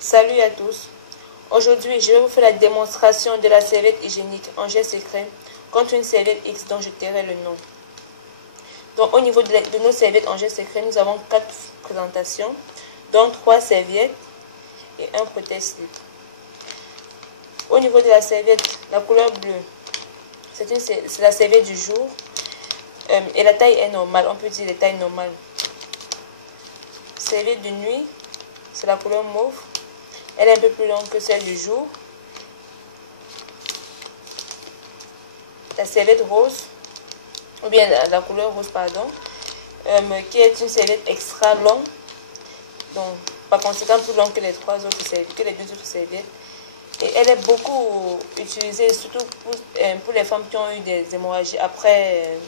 Salut à tous. Aujourd'hui, je vais vous faire la démonstration de la serviette hygiénique en gel secret contre une serviette X dont je tairai le nom. Donc, au niveau de nos serviettes en gel secret, nous avons 4 présentations, dont 3 serviettes et un protège-slip. Au niveau de la serviette, la couleur bleue, c'est la serviette du jour et la taille est normale, on peut dire la taille normale. Serviette de nuit, c'est la couleur mauve. Elle est un peu plus longue que celle du jour. La serviette rose, ou bien la couleur rose, pardon, qui est une serviette extra longue, donc par conséquent plus longue que les 2 autres serviettes. Et elle est beaucoup utilisée, surtout pour les femmes qui ont eu des hémorragies après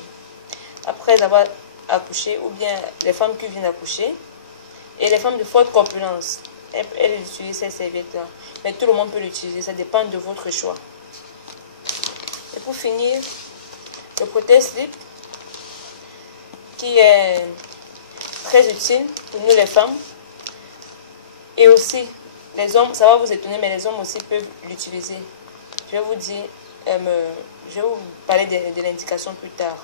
avoir accouché, ou bien les femmes qui viennent d'accoucher, et les femmes de forte corpulence. Elle utilise ces serviettes-là. Mais tout le monde peut l'utiliser, ça dépend de votre choix. Et pour finir, le protège-slip, qui est très utile pour nous les femmes. Et aussi, les hommes, ça va vous étonner, mais les hommes aussi peuvent l'utiliser. Je vais vous dire, je vais vous parler de l'indication plus tard.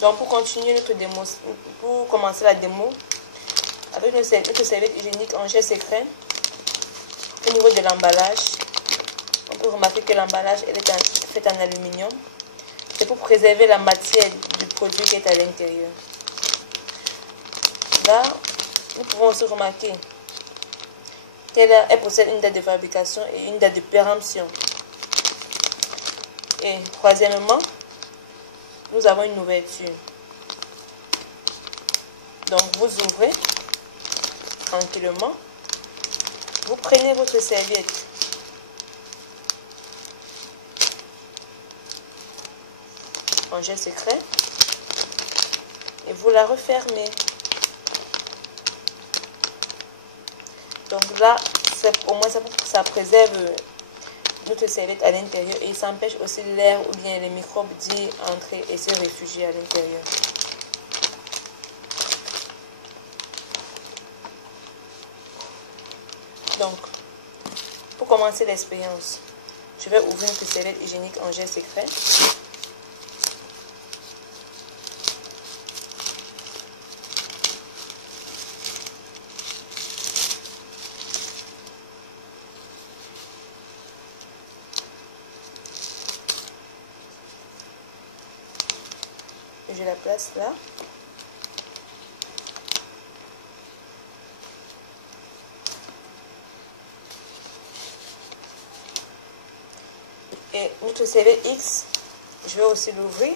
Donc pour continuer notre démo, pour commencer la démo, avec notre serviette hygiénique en gel secret, au niveau de l'emballage, on peut remarquer que l'emballage est fait en aluminium. C'est pour préserver la matière du produit qui est à l'intérieur. Là, nous pouvons aussi remarquer qu'elle possède une date de fabrication et une date de péremption. Et troisièmement, nous avons une ouverture. Donc vous ouvrez tranquillement, vous prenez votre serviette en gel secret et vous la refermez. Donc là, au moins ça préserve notre serviette à l'intérieur et ça empêche aussi l'air ou bien les microbes d'y entrer et se réfugier à l'intérieur. Donc, pour commencer l'expérience, je vais ouvrir notre serviette hygiénique en gel secret. Je la place là. Et notre serviette X, je vais aussi l'ouvrir.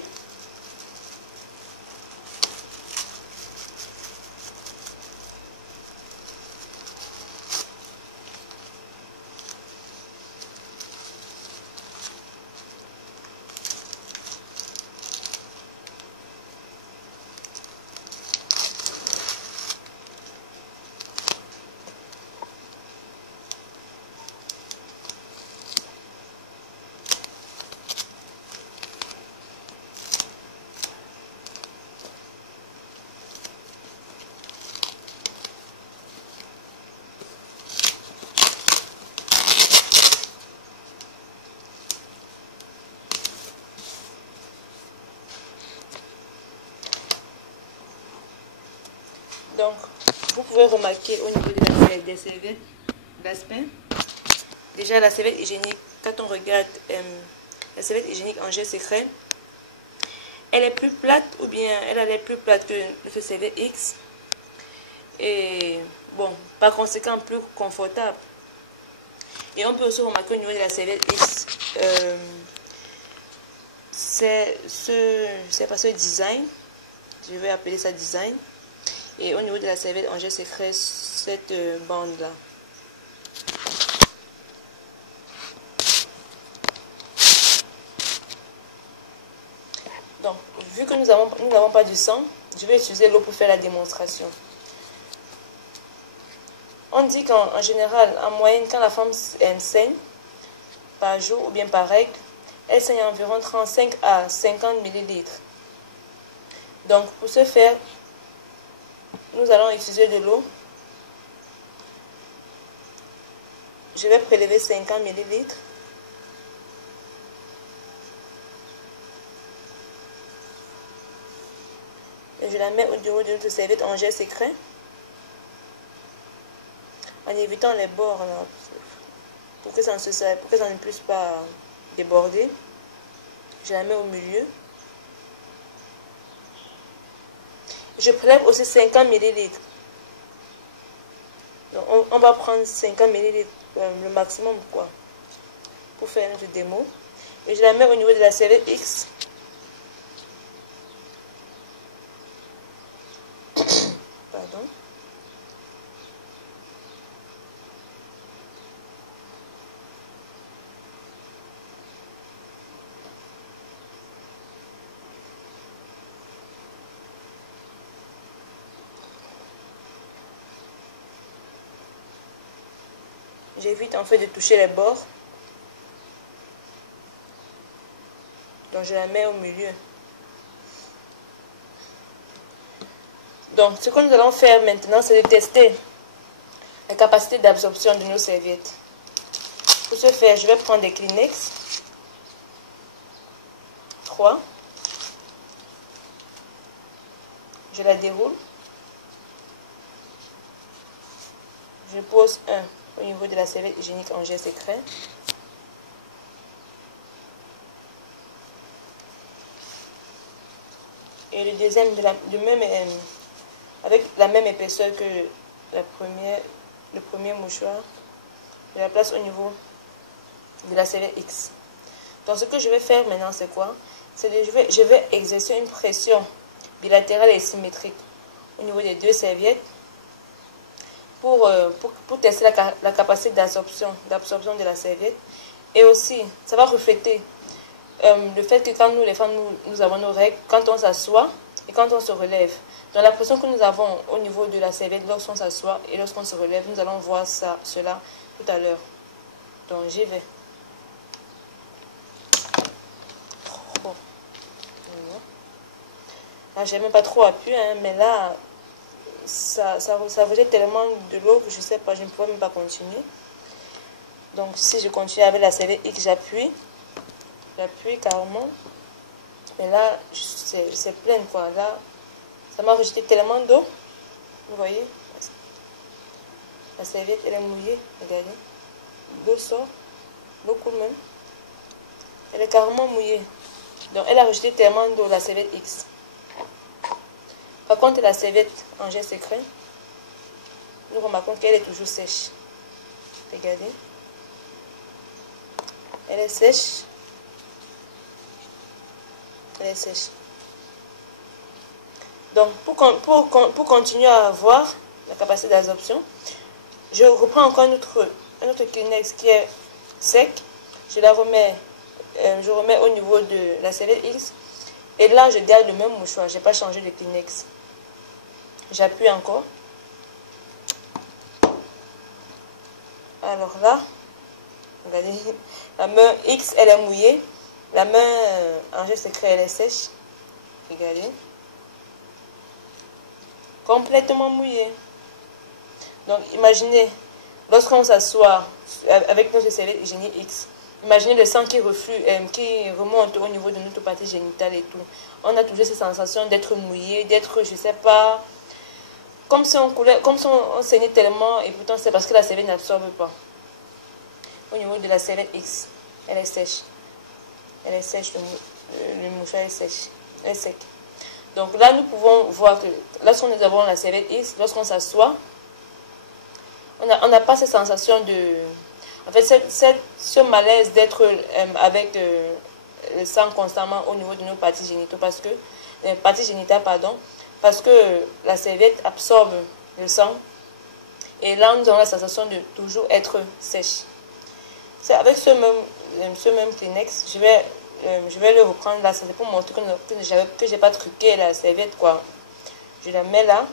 Donc, vous pouvez remarquer au niveau des serviettes d'aspect, déjà la serviette hygiénique, quand on regarde la serviette hygiénique en gel secret, elle est plus plate, ou bien elle est plus plate que notre serviette X, et bon, par conséquent plus confortable. Et on peut aussi remarquer au niveau de la serviette X, c'est pas ce design, je vais appeler ça design. Et au niveau de la serviette en gel secret, cette bande là. Donc, vu que nous n'avons pas du sang, je vais utiliser l'eau pour faire la démonstration. On dit qu'en général, en moyenne, quand la femme saigne par jour ou bien par règle, elle saigne environ 35 à 50 ml. Donc, pour ce faire, nous allons utiliser de l'eau. Je vais prélever 50 ml. Et je la mets au niveau de notre serviette en gel secret. En évitant les bords là, pour que ça ne puisse pas déborder. Je la mets au milieu. Je prélève aussi 50 ml. Donc on va prendre 50 ml le maximum quoi, pour faire notre démo. Et je la mets au niveau de la serviette X. Pardon. J'évite en fait de toucher les bords. Donc je la mets au milieu. Donc ce que nous allons faire maintenant, c'est de tester la capacité d'absorption de nos serviettes. Pour ce faire, je vais prendre des Kleenex. 3. Je la déroule. Je pose un au niveau de la serviette hygiénique en gel secret. Et le deuxième avec la même épaisseur que le premier mouchoir. Je la place au niveau de la serviette X. Donc ce que je vais faire maintenant, c'est quoi? C'est que je vais exercer une pression bilatérale et symétrique au niveau des deux serviettes pour tester la capacité d'absorption de la serviette. Et aussi, ça va refléter le fait que quand nous, les femmes, nous avons nos règles, quand on s'assoit et quand on se relève. Donc la pression que nous avons au niveau de la serviette lorsqu'on s'assoit et lorsqu'on se relève, nous allons voir cela tout à l'heure. Donc j'y vais. Là, j'ai même pas trop appuyé, hein, mais là, ça rejette tellement de l'eau que je sais pas, je ne pourrais même pas continuer. Donc si je continue avec la serviette X, j'appuie carrément. Mais là, c'est plein quoi. Là, ça m'a rejeté tellement d'eau. Vous voyez, la serviette elle est mouillée. Regardez, l'eau sort, l'eau coule même. Elle est carrément mouillée. Donc elle a rejeté tellement d'eau, la serviette X. Par contre, la serviette en gel secret, nous remarquons qu'elle est toujours sèche. Regardez. Elle est sèche. Elle est sèche. Donc, pour continuer à avoir la capacité d'absorption, je reprends encore un autre Kleenex qui est sec. Je remets au niveau de la serviette X. Et là, je garde le même mouchoir. Je n'ai pas changé de Kleenex. J'appuie encore. Alors là, regardez, la main X, elle est mouillée. La main en gel secret, elle est sèche. Regardez. Complètement mouillée. Donc, imaginez, lorsqu'on s'assoit avec notre serviette hygiénique X, imaginez le sang qui reflue, qui remonte au niveau de notre partie génitale et tout. On a toujours cette sensation d'être mouillé, d'être, je sais pas, comme si on coulait, comme si on saignait tellement, et pourtant c'est parce que la serviette n'absorbe pas. Au niveau de la serviette X, elle est sèche. Elle est sèche, le mouchoir est sèche, elle est sec. Donc là, nous pouvons voir que lorsqu'on avons la serviette X, lorsqu'on s'assoit, on n'a pas cette sensation de... En fait, ce malaise d'être avec le sang constamment au niveau de nos parties génitales, parce que la serviette absorbe le sang. Et là, nous avons la sensation de toujours être sèche. C'est avec ce même Kleenex, je vais le reprendre là. C'est pour montrer que je n'ai pas truqué la serviette, quoi. Je la mets là.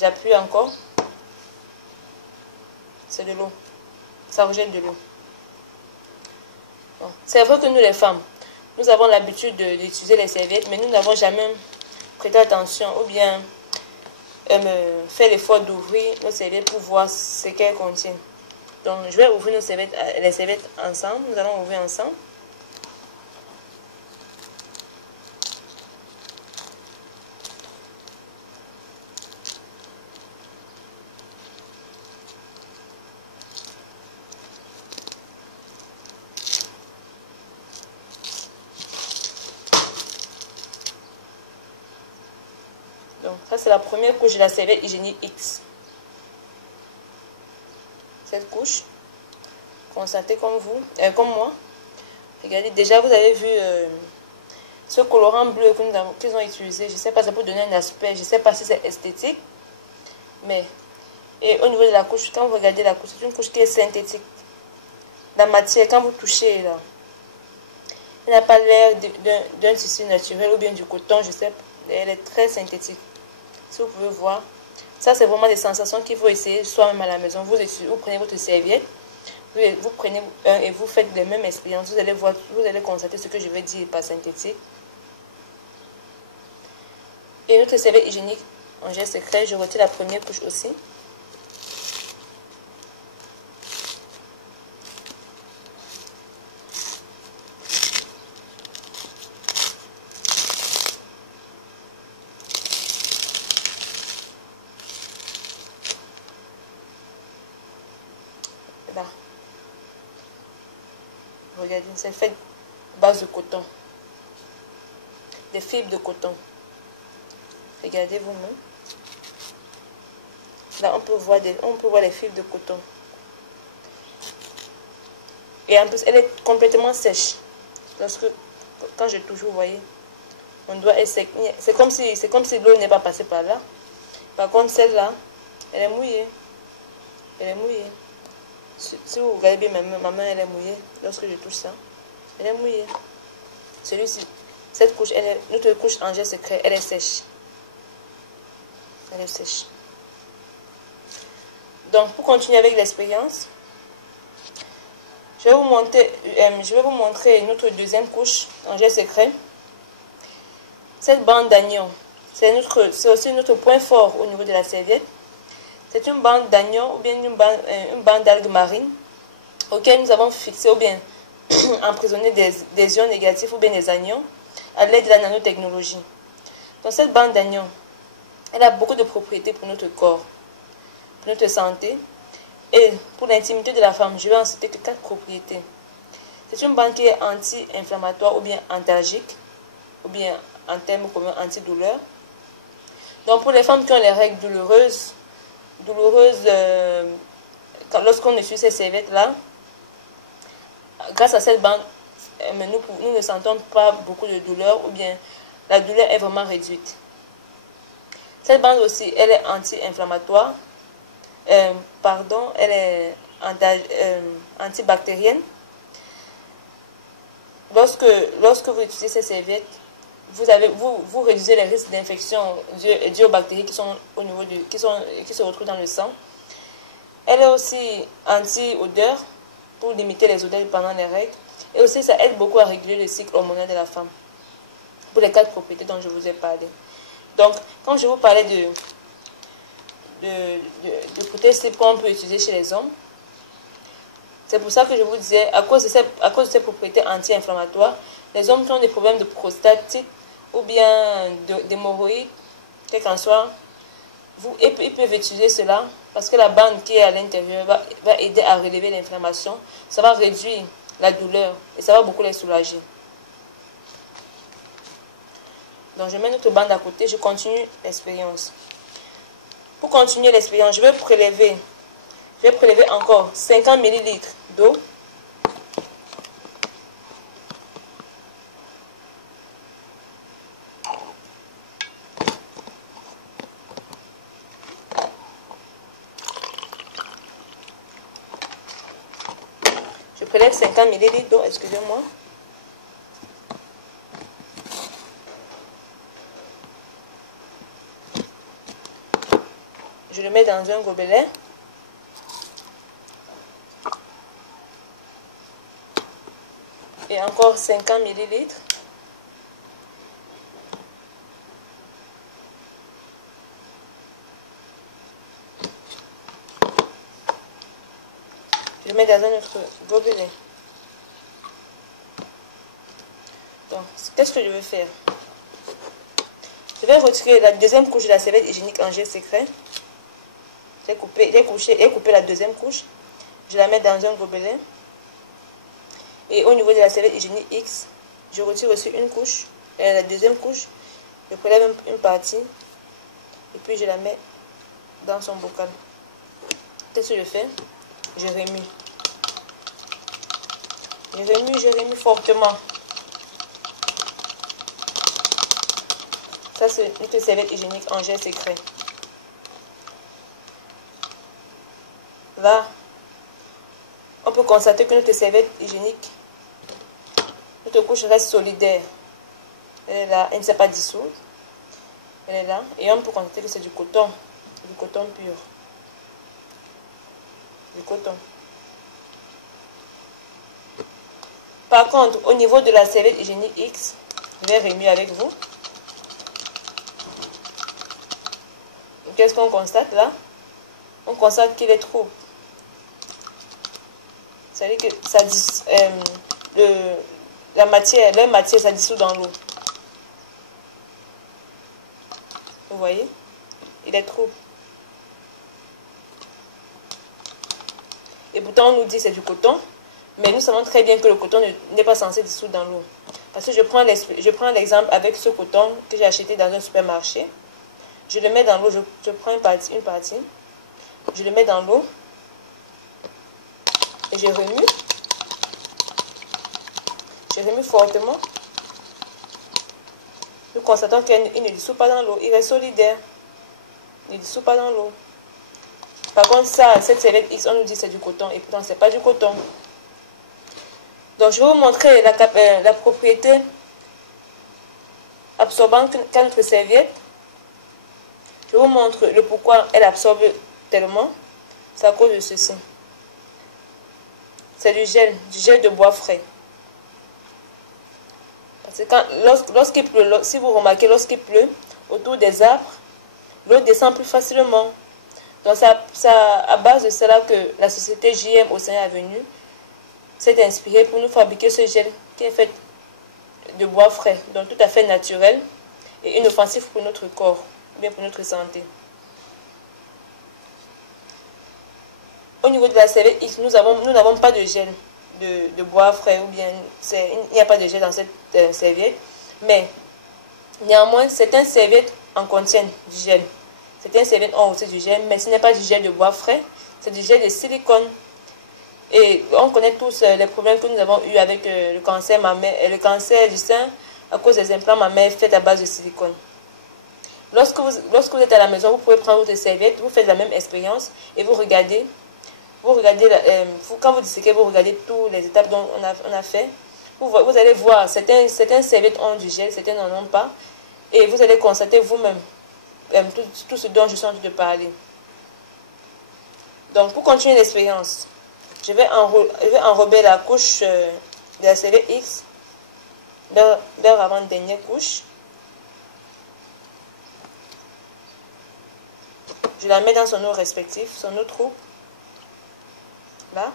J'appuie encore. C'est de l'eau. Ça rejette de l'eau. Bon. C'est vrai que nous, les femmes, nous avons l'habitude d'utiliser les serviettes, mais nous n'avons jamais prêté attention ou bien fait l'effort d'ouvrir nos serviettes pour voir ce qu'elles contiennent. Donc, je vais ouvrir les serviettes ensemble. Nous allons ouvrir ensemble. Donc, ça, c'est la première couche de la serviette hygiénique X. Cette couche, constatez comme comme moi. Regardez, déjà, vous avez vu ce colorant bleu qu'ils ont utilisé. Je ne sais pas, ça peut donner un aspect. Je ne sais pas si c'est esthétique. Mais, et au niveau de la couche, quand vous regardez la couche, c'est une couche qui est synthétique. La matière, quand vous touchez, là, elle n'a pas l'air d'un tissu naturel ou bien du coton, je sais. Elle est très synthétique. Si vous pouvez voir, ça c'est vraiment des sensations qu'il faut essayer soi-même à la maison. Vous prenez votre serviette, vous prenez un et vous faites les mêmes expériences. Vous allez voir, vous allez constater ce que je vais dire par synthétique. Et notre serviette hygiénique en gel secret, je retire la première couche aussi. Là. Regardez, c'est fait base de coton. Des fibres de coton. Regardez vous-même. Là, on peut voir les fibres de coton. Et en plus, elle est complètement sèche. Quand je touche, vous voyez, mon doigt est sec. C'est comme si l'eau n'est pas passée par là. Par contre, celle-là, elle est mouillée. Elle est mouillée. Si vous regardez bien ma main, elle est mouillée. Lorsque je touche ça, elle est mouillée. Celui-ci, cette couche, notre couche en gel secret, elle est sèche. Elle est sèche. Donc, pour continuer avec l'expérience, je vais vous montrer notre deuxième couche en gel secret. Cette bande d'agneau, c'est aussi notre point fort au niveau de la serviette. C'est une bande d'agneau ou bien une bande d'algues marines auquel nous avons fixé ou bien emprisonné des ions négatifs ou bien des anions à l'aide de la nanotechnologie. Donc cette bande d'agneau, elle a beaucoup de propriétés pour notre corps, pour notre santé et pour l'intimité de la femme. Je vais en citer que 4 propriétés. C'est une bande qui est anti-inflammatoire ou bien antalgique, ou bien en termes communs antidouleur. Donc pour les femmes qui ont les règles douloureuses, lorsqu'on utilise ces serviettes-là, grâce à cette bande, nous ne sentons pas beaucoup de douleur ou bien la douleur est vraiment réduite. Cette bande aussi, elle est anti-inflammatoire, elle est antibactérienne. Lorsque vous utilisez ces serviettes, vous réduisez les risques d'infection dues aux bactéries qui sont qui se retrouvent dans le sang. Elle est aussi anti-odeur pour limiter les odeurs pendant les règles. Et aussi, ça aide beaucoup à réguler le cycle hormonal de la femme. Pour les 4 propriétés dont je vous ai parlé. Donc, quand je vous parlais de prothèses qu'on peut utiliser chez les hommes, c'est pour ça que je vous disais, à cause de ces propriétés anti-inflammatoires, les hommes qui ont des problèmes de prostatite ou bien d'hémorroïdes, quel qu'en soit, ils peuvent utiliser cela parce que la bande qui est à l'intérieur va aider à relever l'inflammation. Ça va réduire la douleur et ça va beaucoup les soulager. Donc je mets notre bande à côté, je continue l'expérience. Pour continuer l'expérience, je vais prélever encore 50 ml d'eau. Je prélève 50 ml d'eau, excusez-moi. Je le mets dans un gobelet. Et encore 50 ml. Je mets dans un autre gobelet. Donc, qu'est-ce que je vais faire? Je vais retirer la deuxième couche de la serviette hygiénique en gel secret. J'ai coupé la deuxième couche. Je la mets dans un gobelet. Et au niveau de la serviette hygiénique X, je retire aussi une couche. Et la deuxième couche, je prélève une partie. Et puis je la mets dans son bocal. Qu'est-ce que je fais? Je remue. Je remue fortement. Ça, c'est une serviette hygiénique en gel secret. Là, on peut constater que notre serviette hygiénique, notre couche reste solidaire. Elle est là, elle ne s'est pas dissoute. Elle est là. Et on peut constater que c'est du coton pur. Du coton. Par contre, au niveau de la serviette hygiénique X, je vais remuer avec vous. Qu'est-ce qu'on constate là? On constate qu'il est trop. C'est-à-dire que ça leur matière, ça dissout dans l'eau. Vous voyez? Il est trop. Et pourtant, on nous dit que c'est du coton. Mais nous savons très bien que le coton n'est pas censé dissoudre dans l'eau. Parce que je prends l'exemple avec ce coton que j'ai acheté dans un supermarché. Je le mets dans l'eau, je prends une partie, je le mets dans l'eau et je remue. Je remue fortement. Nous constatons qu'il ne dissout pas dans l'eau, il reste solidaire. Il ne dissout pas dans l'eau. Par contre, cette serviette X, on nous dit que c'est du coton et pourtant, ce n'est pas du coton. Donc, je vais vous montrer la propriété absorbante qu'a notre serviette. Je vous montre le pourquoi elle absorbe tellement. C'est à cause de ceci. C'est du gel de bois frais. Parce que lorsqu'il pleut, si vous remarquez, lorsqu'il pleut, autour des arbres, l'eau descend plus facilement. Donc c'est à base de cela que la société JM Océan Avenue s'est inspirée pour nous fabriquer ce gel qui est fait de bois frais, donc tout à fait naturel et inoffensif pour notre corps, bien pour notre santé. Au niveau de la serviette X, nous n'avons pas de gel de bois frais, ou bien il n'y a pas de gel dans cette serviette, mais néanmoins, certaines serviettes en contiennent du gel. Certaines serviettes ont aussi du gel, mais ce n'est pas du gel de bois frais, c'est du gel de silicone. Et on connaît tous les problèmes que nous avons eu avec le cancer mammaire, le cancer du sein à cause des implants mammaires faits à base de silicone. Lorsque vous êtes à la maison, vous pouvez prendre votre serviette, vous faites la même expérience et vous regardez. Quand vous disséquez, vous regardez toutes les étapes dont on a fait. Vous allez voir, certaines serviettes ont du gel, certaines n'en ont pas. Et vous allez constater vous-même tout ce dont je suis en train de parler. Donc, pour continuer l'expérience, je vais enrober la couche de la serviette X, leur avant-dernière couche. Je la mets dans son eau respectif, son eau trouble. Là.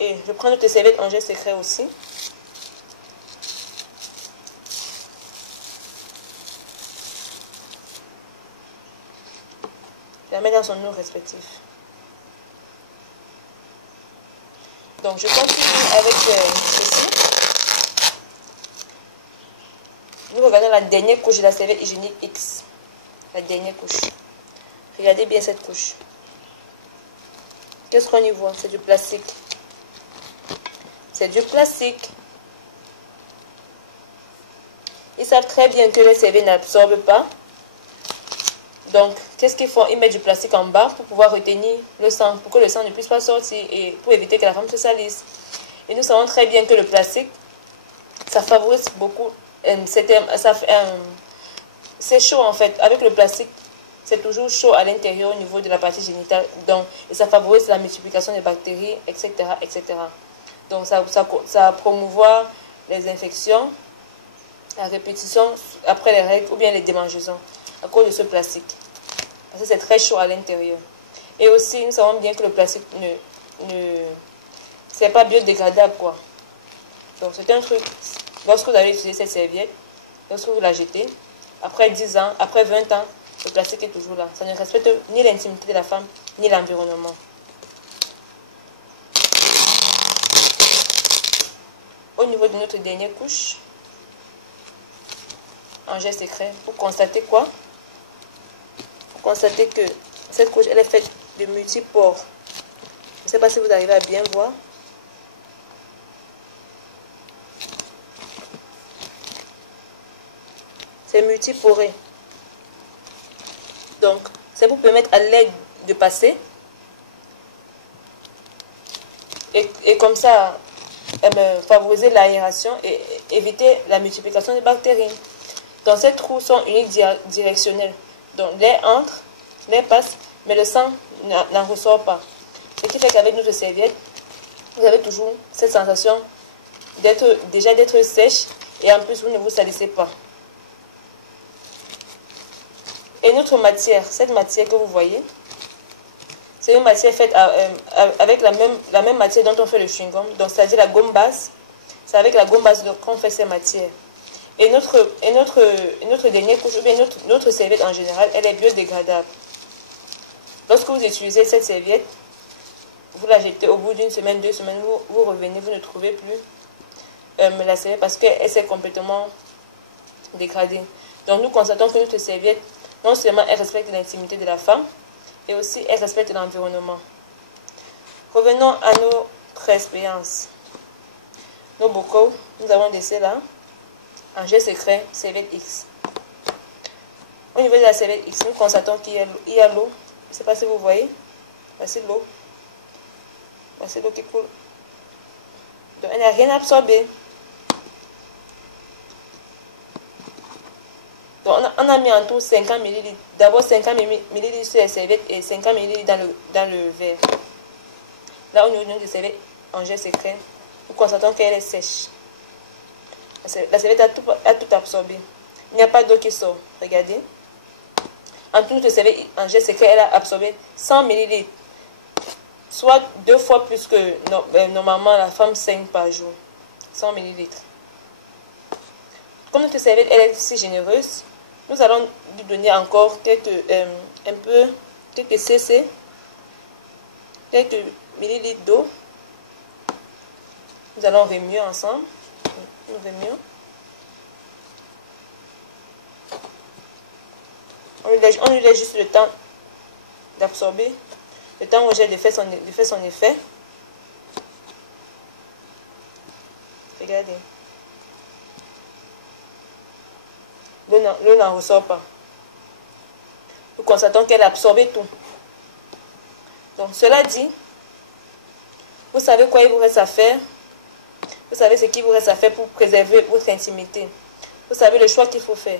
Et je prends notre serviette en gel secret aussi. Je la mets dans son eau respectif. Donc je continue avec ceci. Nous regardons la dernière couche de la serviette hygiénique X. La dernière couche. Regardez bien cette couche. Qu'est-ce qu'on y voit? C'est du plastique. C'est du plastique. Ils savent très bien que les serviettes n'absorbent pas. Donc, qu'est-ce qu'ils font? Ils mettent du plastique en bas pour pouvoir retenir le sang, pour que le sang ne puisse pas sortir et pour éviter que la femme se salisse. Et nous savons très bien que le plastique, ça favorise beaucoup. C'est chaud en fait. Avec le plastique, c'est toujours chaud à l'intérieur au niveau de la partie génitale. Donc, et ça favorise la multiplication des bactéries, etc. etc. Donc, ça va promouvoir les infections, la répétition après les règles ou bien les démangeaisons à cause de ce plastique. Parce que c'est très chaud à l'intérieur. Et aussi, nous savons bien que le plastique c'est pas biodégradable, quoi. Donc, c'est un truc, lorsque vous allez utiliser cette serviette, lorsque vous la jetez, après 10 ans, après 20 ans, le plastique est toujours là. Ça ne respecte ni l'intimité de la femme, ni l'environnement. Au niveau de notre dernière couche, en gel secret, vous constatez quoi? Vous constatez que cette couche, elle est faite de multipores. Je ne sais pas si vous arrivez à bien voir. C'est multiporé. Donc, c'est pour permettre à l'aide de passer. Et comme ça, favoriser l'aération et éviter la multiplication des bactéries. Donc, ces trous sont unidirectionnels. Donc, l'air entre, l'air passe, mais le sang n'en ressort pas. Ce qui fait qu'avec notre serviette, vous avez toujours cette sensation d'être sèche et en plus, vous ne vous salissez pas. Et notre matière, cette matière que vous voyez, c'est une matière faite avec la même matière dont on fait le chewing-gum. Donc, c'est-à-dire la gomme base. C'est avec la gomme base qu'on fait ces matières. Et notre dernière couche, ou bien notre serviette en général, elle est biodégradable. Lorsque vous utilisez cette serviette, vous la jetez au bout d'une semaine, 2 semaines, vous revenez, vous ne trouvez plus la serviette parce qu'elle s'est complètement dégradée. Donc, nous constatons que notre serviette, non seulement elle respecte l'intimité de la femme, et aussi elle respecte l'environnement. Revenons à notre expérience. Nos bocaux, nous avons laissé là, en gel secret, serviette X. Au niveau de la serviette X, nous constatons qu'il y a l'eau. Je ne sais pas si vous voyez. Voici l'eau. Voici l'eau qui coule. Donc, elle n'a rien absorbé. Donc, on a mis en tout 50 ml. D'abord 50 ml sur la serviette et 50 ml dans le verre. Là, au niveau de la serviette en gel secret, nous constatons qu'elle est sèche. La serviette a tout absorbé. Il n'y a pas d'eau qui sort. Regardez. En tout, notre serviette en gel secret, elle a absorbé 100 ml. Soit 2 fois plus que normalement la femme saigne par jour. 100 ml. Comme notre serviette elle est si généreuse, nous allons lui donner encore quelques cc, quelques millilitres d'eau. Nous allons remuer ensemble. Nous remuons. On lui laisse juste le temps d'absorber, le temps où j'ai de faire son effet. Regardez. L'eau n'en ressort pas. Nous constatons qu'elle a absorbé tout. Donc, cela dit, vous savez quoi il vous reste à faire. Vous savez ce qu'il vous reste à faire pour préserver votre intimité. Vous savez le choix qu'il faut faire.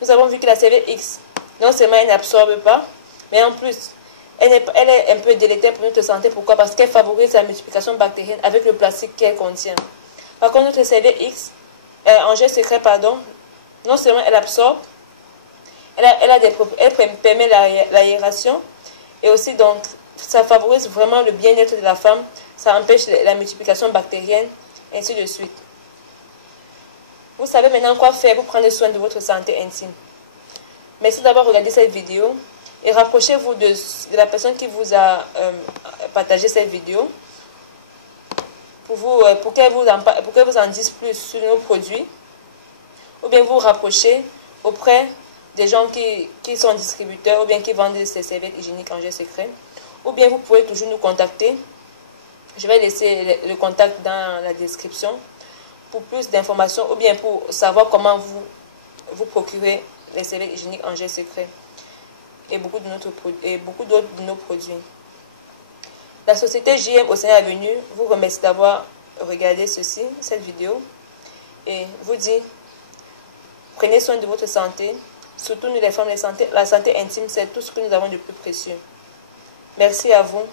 Nous avons vu que la serviette X, non seulement elle n'absorbe pas, mais en plus, elle est un peu délétère pour notre santé. Pourquoi? Parce qu'elle favorise la multiplication bactérienne avec le plastique qu'elle contient. Par contre, notre serviette X, en gel secret, pardon, non seulement elle absorbe, elle permet l'aération et aussi donc ça favorise vraiment le bien-être de la femme, ça empêche la multiplication bactérienne, ainsi de suite. Vous savez maintenant quoi faire pour prendre soin de votre santé intime. Merci d'avoir regardé cette vidéo et rapprochez-vous de la personne qui vous a partagé cette vidéo pour qu'elle vous en dise plus sur nos produits. Ou bien vous rapprochez auprès des gens qui sont distributeurs ou bien qui vendent ces serviettes hygiéniques en gel secret. Ou bien vous pouvez toujours nous contacter. Je vais laisser le contact dans la description pour plus d'informations ou bien pour savoir comment vous procurer les serviettes hygiéniques en gel secret et beaucoup d'autres de nos produits. La société JM Océan Avenue vous remercie d'avoir regardé cette vidéo et vous dit prenez soin de votre santé, surtout nous les femmes, la santé intime, c'est tout ce que nous avons de plus précieux. Merci à vous.